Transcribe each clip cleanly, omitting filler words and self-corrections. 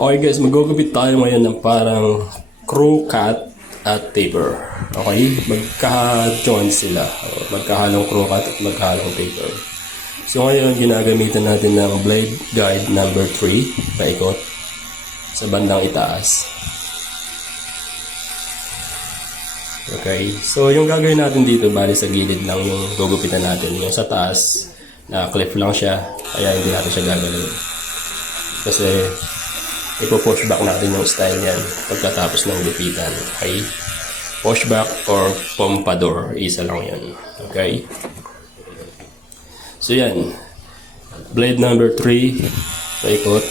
Okay guys, magugupit tayo ngayon ng parang Crewcut at taper. Okay? Magka-join sila. Magkahalong Crewcut at magkahalong taper. So ngayon, ginagamitan natin ng blade guide number 3, paikot, sa bandang itaas. Okay? So yung gagawin natin dito, bali sa gilid lang yung gugupitan natin. Yung sa taas, na-clip lang siya, kaya hindi natin siya gagawin. Kasi ipo-push back natin yung style niyan pagkatapos ng gupitan. Okay? Push back or pompador, isa lang yan. Okay? So yan, blade number 3, paikot.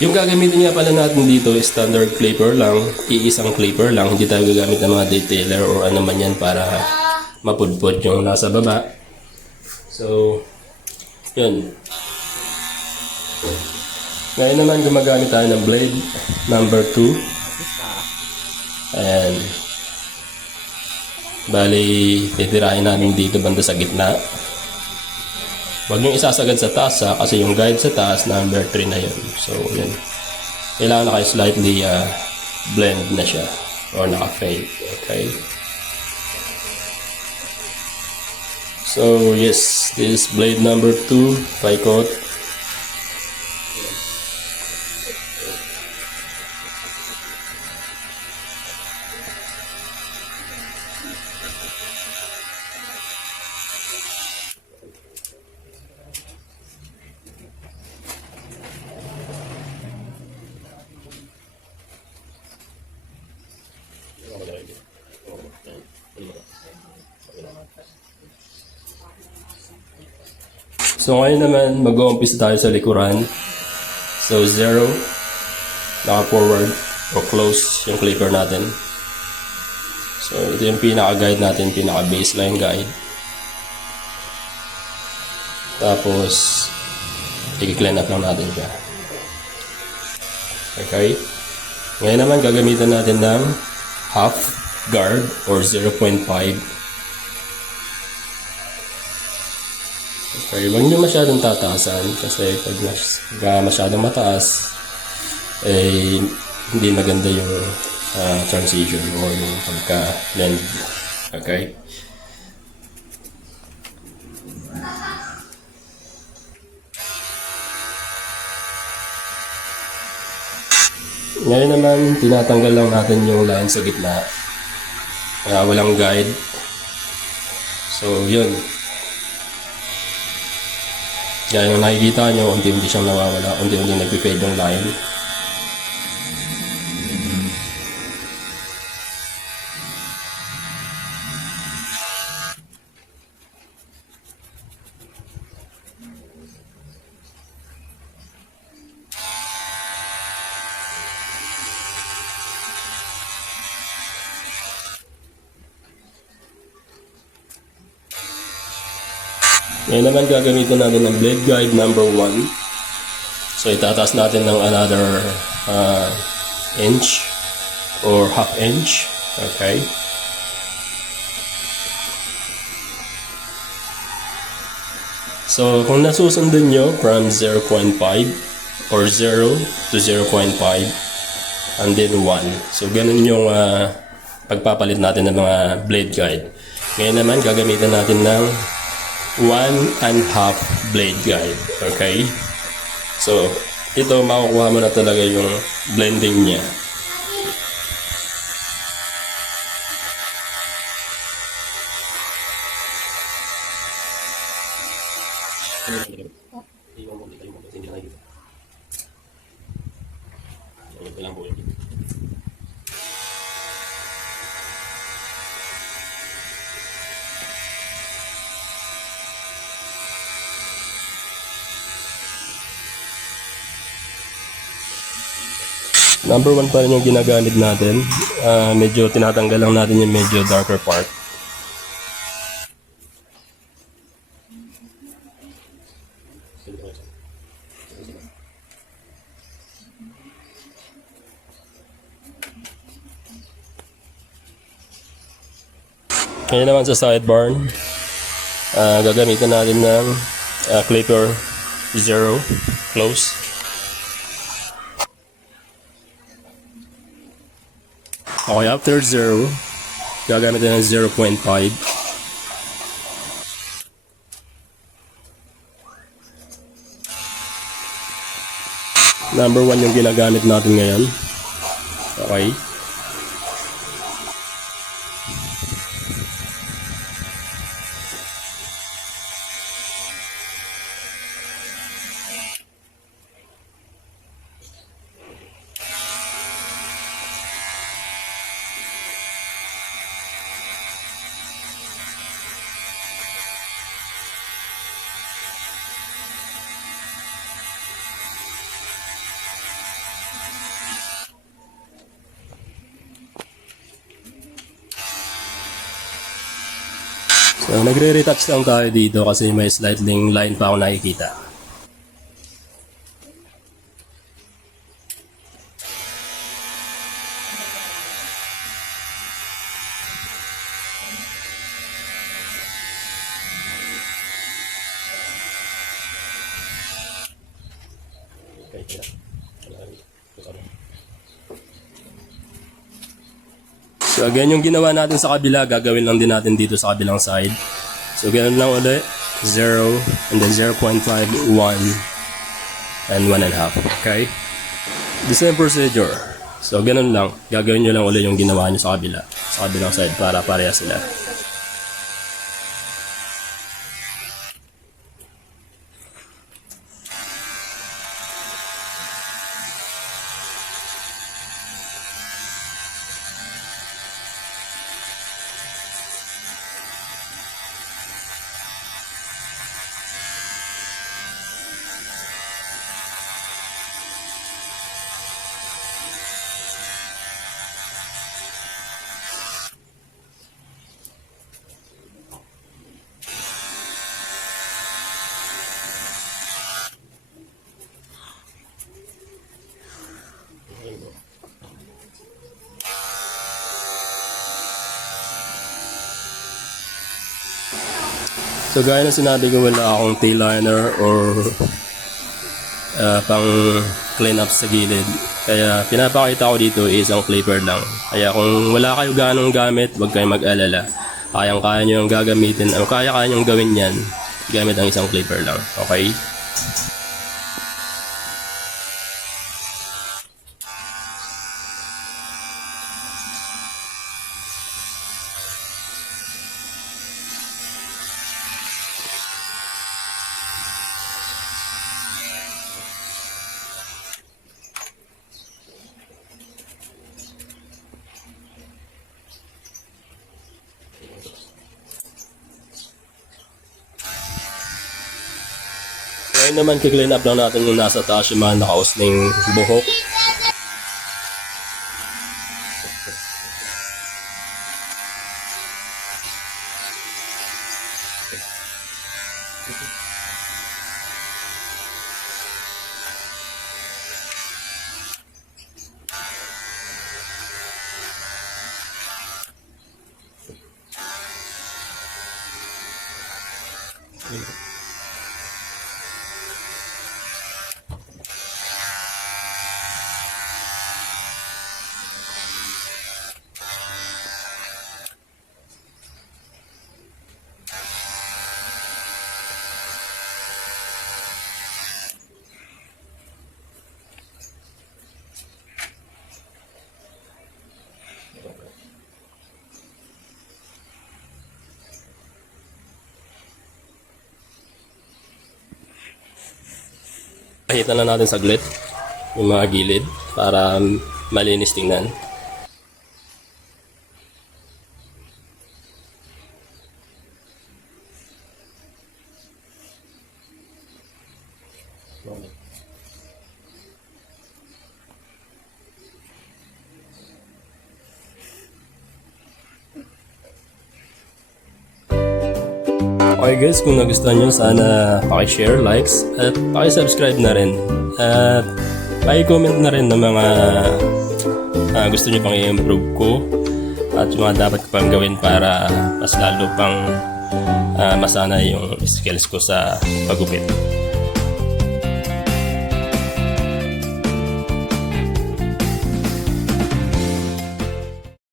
Yung gagamitin nga pala natin dito is standard clipper lang, iisang clipper lang. Hindi tayo gagamit ng mga detailer or ano man yan para mapudpud yung nasa baba. So, yun. Ngayon naman gumagamit tayo ng blade number 2. Ayan. Bali, titirahin natin dito banda sa gitna. Huwag nyo isasagad sa taas kasi yung guide sa taas number 3 na yun. So, yun. Kailangan na kayo slightly blend na siya or naka-fade. Okay? So, yes. This is blade number 2, paikot. So ngayon naman, mag-uumpisa tayo sa likuran. So 0, naka-forward o close yung clipper natin. So ito yung pinaka-guide natin, pinaka-baseline guide. Tapos, i-clean up lang natin siya. Okay? Ngayon naman, gagamitan natin ng half guard or 0.5. Okay, huwag nyo masyadong tataasan kasi pag masyadong mataas, eh, hindi maganda yung transition o yung pagka-blend. Okay? Ngayon naman, tinatanggal lang natin yung line sa gitna. Walang guide. So, yun. Gaya yung nakikita nyo, unti-unti siyang nawawala, unti-unti nagpipade yung line. Ngayon naman gagamitin natin ng blade guide number 1. So itataas natin ng another inch or half inch. Okay. So kung nasusundan nyo from 0.5 or 0 to 0.5 and then 1. So ganun yung pagpapalit natin ng mga blade guide. Ngayon naman gagamitin natin ng 1.5 blade guide. Okay? So, ito makukuha mo na talaga yung blending niya. Number 1 pa rin yung ginagamit natin. Medyo tinatanggal lang natin yung medyo darker part. Ngayon naman sa sidebar, gagamitan natin ng clipper 0 close. Okay, after 0, gagamit ng 0.5. Number 1 yung ginagamit natin ngayon. Okay. So, nagre-retouch lang tayo dito kasi may sliding line pa ako nakikita. So again, yung ginawa natin sa kabila, gagawin lang din natin dito sa kabilang side. So ganun lang ulit, 0, and then 0.5, 1, and 1.5. Okay? The same procedure. So ganun lang, gagawin nyo lang ulit yung ginawa nyo sa kabila, sa kabilang side para pareha sila. So gaya ng sinabi ko, wala akong tail liner or pang clean up sa gilid. Kaya pinapakita ko dito isang clipper lang. Kaya kung wala kayo ganong gamit, huwag kayong mag-alala. Kayang-kaya nyo yung gagamitin, o kaya-kaya nyo gawin yan gamit ang isang clipper lang. Okay? Ngayon naman, kiklean up lang natin yung nasa taas yung mga nakausling buhok. Pahitan na natin saglit yung mga gilid para malinis tingnan. Okay guys, kung nagustuhan nyo, sana paki-share, likes, at paki-subscribe na rin. At paki-comment na rin ng mga gusto nyo pang i-improve ko at mga dapat ko pang gawin para mas lalo pang masana yung skills ko sa paggupit.